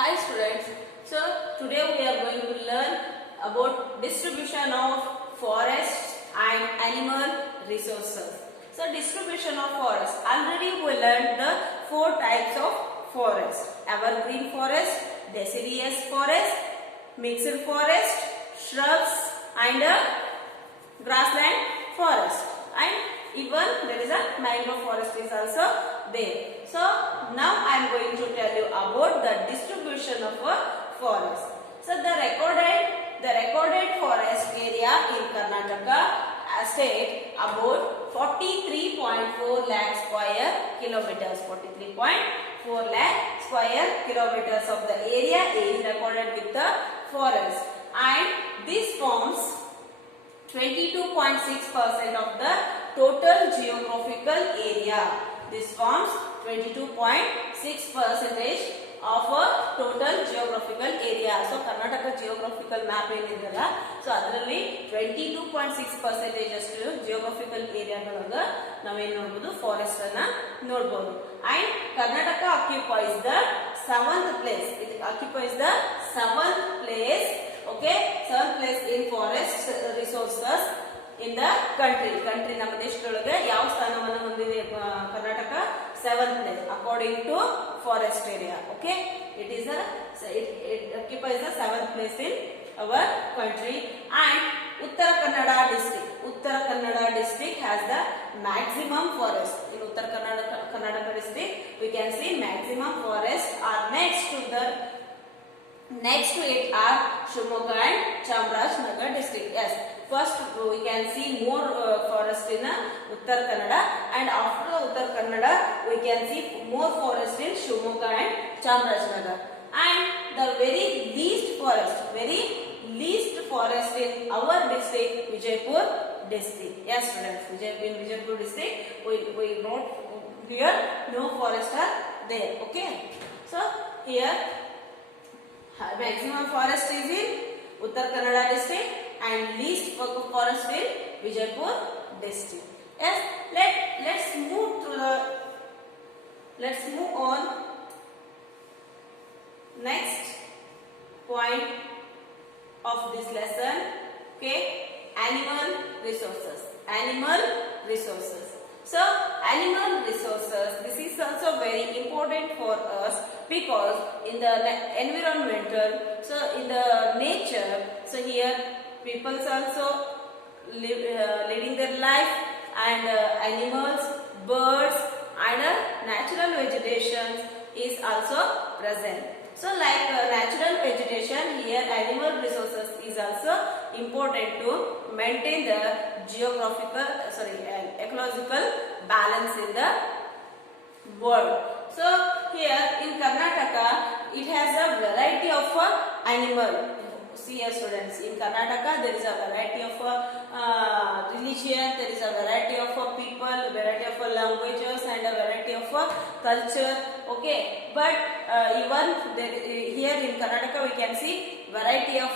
Hi students, so today we are going to learn about distribution of forests and animal resources. So distribution of forest, already we learned the four types of forest: evergreen forest, deciduous forest, mixed forest, shrubs and grassland forest, and even there is a mangrove forest is also there. So now I am going to tell you about the distribution of a forest. So the recorded forest area in Karnataka state about 43.4 lakh square kilometers. 43.4 lakh square kilometers of the area is recorded with the forest, and this forms 22.6% of the total geographical area. This forms 22.6% of a total geographical area. So Karnataka geographical map ಏನಿದೆಯಲ್ಲ, so ಅದರಲ್ಲಿ 22.6% ಅಷ್ಟು geographical area ಒಳಗೆ ನಾವೇನು ನೋಡಬಹುದು, forest ಅನ್ನ ನೋಡಬಹುದು. And Karnataka occupies the 7th place. It occupies the 7th place. Okay, 7th place in forest resources in the country. ನಮ್ಮ ದೇಶದೊಳಗೆ ಯಾವ ಸ್ಥಾನವನ್ನು ಹೊಂದಿದೆ Karnataka? 7th place according to forest area. Okay, it occupies the 7th place in our country. And Uttara Kannada district has the maximum forest. In Uttara Kannada district we can see maximum forest are next to it are Shimoga and Chamarajanagar district. Yes, first we can see more forest in Uttara Kannada, and after Uttara Kannada we can see more forest in Shimoga and Chamarajanagar. And the very least forest in our district, Vijaypur district. Yes students, in Vijaypur district we note here no forest are there. Okay, so here maximum forest is in Uttara Kannada district and least forest in Vijaypur district. Yes, let's move on next point of this lesson. Okay, animal resources. So animal resources, this is also very important for us, because in the environmental, so in the nature, so here people also living their life, and animals, birds and natural vegetation is also present. So like natural vegetation, here animal resources is also important to maintain the ecological balance in the world. So here in Karnataka it has a variety of animal. See here students, in Karnataka there is a variety of religion, there is a variety of people, variety of languages and a variety of culture. Okay, but even here in Karnataka we can see variety of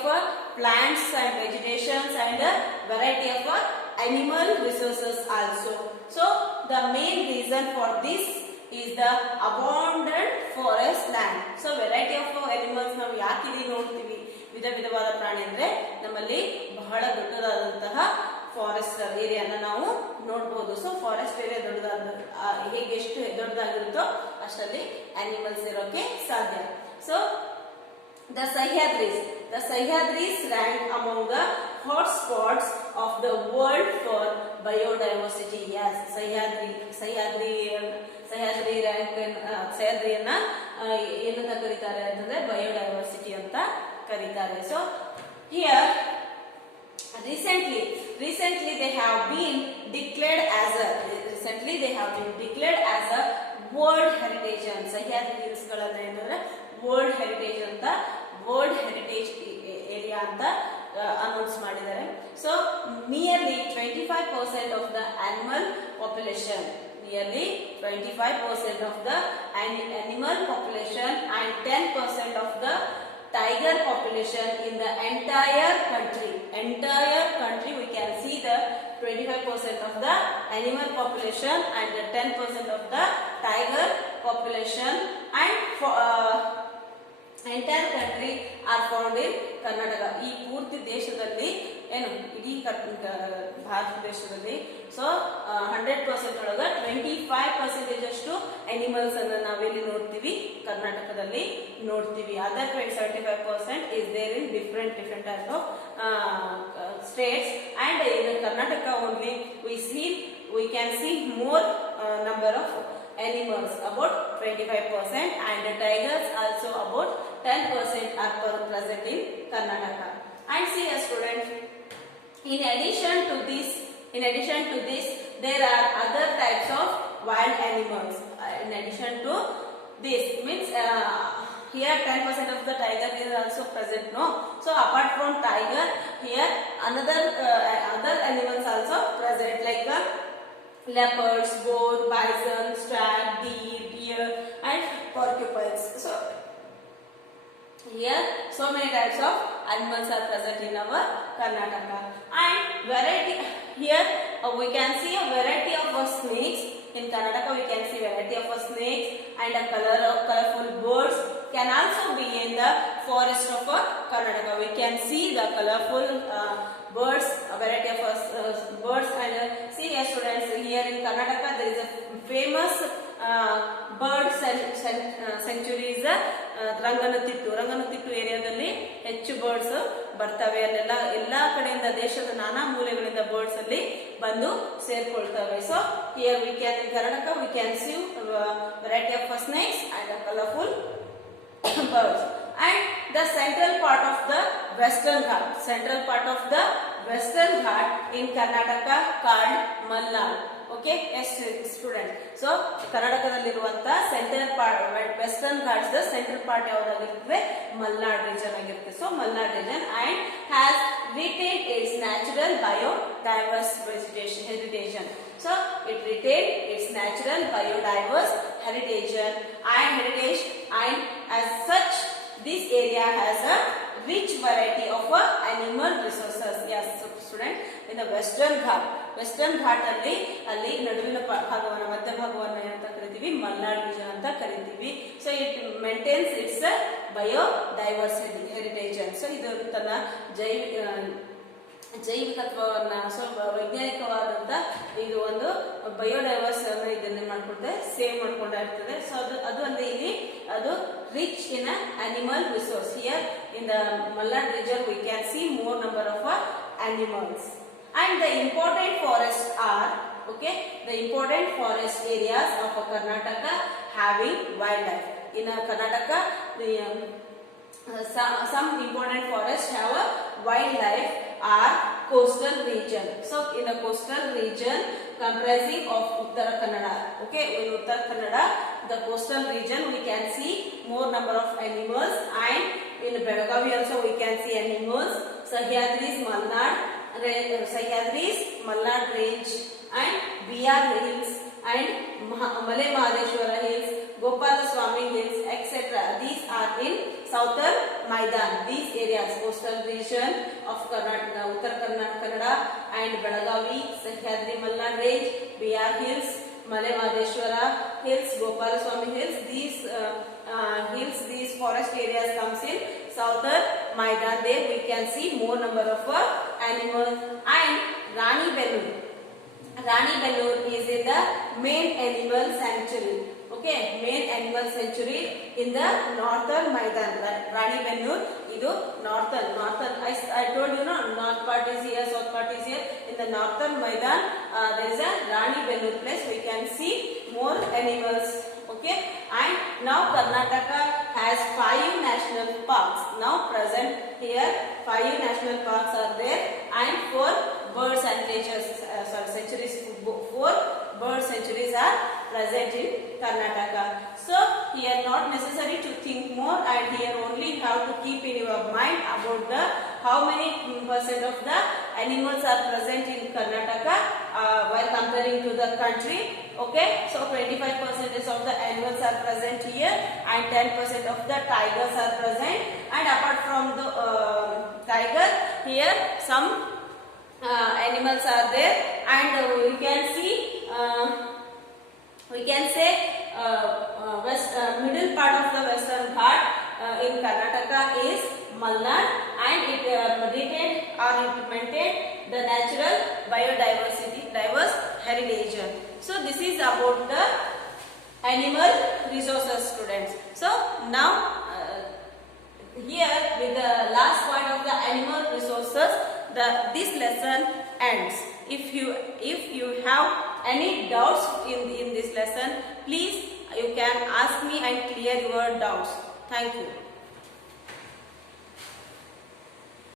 plants and vegetations and variety of animal resources also. So the main reason for this is the abundant forest land. So variety of animals ನಾವು ಯಾಕೆ ಇಲ್ಲಿ ನೋಡ್ತೀವಿ, ವಿಧವಾದ ಪ್ರಾಣಿ ಅಂದ್ರೆ ನಮ್ಮಲ್ಲಿ ಬಹಳ ದೊಡ್ಡದಾದಂತಹ ಫಾರೆಸ್ಟ್ ಏರಿಯಾನ ನಾವು ನೋಡಬಹುದು. ಸೊ ಫಾರೆಸ್ಟ್ ಏರಿಯಾ ಹೇಗೆ ಎಷ್ಟು ದೊಡ್ಡದಾಗಿರುತ್ತೋ ಅಷ್ಟರಲ್ಲಿ ಅನಿಮಲ್ಸ್ ಇರೋಕೆ ಸಾಧ್ಯ. So the Sahyadris rank among the hotspots of the world for biodiversity. Yes, ಸಹ್ಯಾದ್ರಿಯನ್ನ ಏನಂತ ಕರೀತಾರೆ ಅಂತಂದ್ರೆ ಬಯೋಡೈವರ್ಸಿಟಿ ಅಂತ ಕರೀತಾರೆ. So here recently they have been declared as a world heritage. Sahyadri hills ಗಳನ್ನ ಏನಂದ್ರೆ ವರ್ಲ್ಡ್ ಹೆರಿಟೇಜ್ ಏರಿಯಾ ಅಂತ ಅನೌನ್ಸ್ ಮಾಡಿದ್ದಾರೆ. So nearly 25% of the animal population, nearly 25% of the animal population and 10% of the tiger population in the entire country we can see the 25% of the animal population and the 10% of the tiger population, and entire country are found in Karnataka. ಈ ಪೂರ್ತಿ ದೇಶದಲ್ಲಿ ಏನು ಇಡೀ ಭಾರತ ದೇಶದಲ್ಲಿ so 100% ಒಳಗೆ 25% ಅಷ್ಟು animals ಅನ್ನ ನಾವೆಲ್ಲಿ ನೋಡ್ತೀವಿ, ಕರ್ನಾಟಕದಲ್ಲಿ ನೋಡ್ತೀವಿ. ಅದರ್ 75% is there in different types of states, and in Karnataka only we can see more number of animals, about 25%, and the tigers also about 10% are present in Karnataka. And see a student, in addition to this there are other types of wild animals. In addition to this means here 10% of the tiger is also present, no? So apart from tiger, here another other animals also present, like leopards, boar, bison, stag, deer, and porcupines. So here so many types of animals are present in our Karnataka. And variety, here we can see a variety of snakes. In Karnataka we can see variety of snakes, and a colorful birds can also be in the forest of Karnataka. We can see the colorful birds, a variety of birds. And see students, here in Karnataka there is a famous bird sanctuary is Ranganathittu ಏರಿಯಾದಲ್ಲಿ ಹೆಚ್ಚು birds ಬರ್ತವೆ. ಅಲ್ಲೆಲ್ಲ ಎಲ್ಲಾ ಕಡೆಯಿಂದ ದೇಶದ ನಾನಾ ಮೂಲೆಗಳಿಂದ birds ಅಲ್ಲಿ ಬಂದು ಸೇರ್ಕೊಳ್ತವೆ. So here we can in Karnataka we can see variety of snakes and a colorful birds. And the central part of the western Ghat in Karnataka called Malnad. Okay, yes student. So ಕರ್ನಾಟಕದಲ್ಲಿರುವಂತ central part western ghats the central part ಯಾವ್ದಾಗಿರುತ್ತೆ, Malnad region ಆಗಿರುತ್ತೆ. So Malnad region and has retained its natural biodiverse heritage. So it retained its natural biodiverse heritage, and as such this area has a rich variety of animal resources. Yes student, in the western ghat ಅಲ್ಲಿ ನಡುವಿನ ಭಾಗವನ್ನು ಮಧ್ಯ ಭಾಗವನ್ನು ಏನಂತ ಕರಿತೀವಿ, Malnad region ಅಂತ ಕರಿತೀವಿ. So it maintains its biodiverse heritage. So ಇದು ತನ್ನ ಜೈವಿಕತ್ವವನ್ನ ವೈಜ್ಞಾನಿಕವಾದಂತ ಇದು ಒಂದು ಬಯೋಡೈವರ್ಸ್ ಅನ್ನ ಇದನ್ನ ಮಾಡ್ಕೊಳ್ತದೆ, ಸೇವ್ ಮಾಡ್ಕೊಂಡ ಇರ್ತದೆ. ಸೊ ಅದು ಅಂದ್ರೆ ಇಲ್ಲಿ ಅದು rich in animal resource. Here in the Malnad region V can C more number of animals. And the important forests are, okay, the important forest areas of Karnataka having wildlife. In Karnataka some important forests have a wildlife are coastal region. So in a coastal region comprising of Uttara Kannada, okay, in Uttara Kannada the coastal region we can see more number of animals, and in Belagavi also we can see animals. Sahyadris Malnad range, and BR hills, and Male Mahadeshwara hills, Gopalaswamy hills, etc. These are in southern Maidan. These areas, coastal region of Karnataka, Uttara Kannada, and Belagavi, Sahyadri Malnad range, BR hills, Male Mahadeshwara hills, Gopalaswamy hills. These forest areas comes in southern Maidan. There we can see more number of animals. And Rani Bellur is in the main animal sanctuary. Okay, main animal sanctuary in the northern Maidan. Rani Bellur idu northern. I told you no, north part is here, south part is here. In the northern Maidan there is a Rani Bellur place. We can see more animals. Okay, and now Karnataka has 5 national parks now present here. 5 national parks are there, and 4 bird sanctuaries, sanctuaries. 4 bird sanctuaries are present in Karnataka. So here not necessary to think more, and here only you have to keep in your mind about the how many percent of the animals are present in Karnataka while comparing to the country. Okay, so 25% of the animals are present here, and 10% of the tigers are present. And apart from the tiger, here some animals are there, and we can say middle part of the Western Ghat in Karnataka Karnataka is Malnad, and it retained or implemented the natural biodiversity, diverse heritage. So this is about the animal resources, students. So now here with the last point of the animal resources, this lesson ends. If you have any doubts in this lesson, please you can ask me and clear your doubts. Thank you.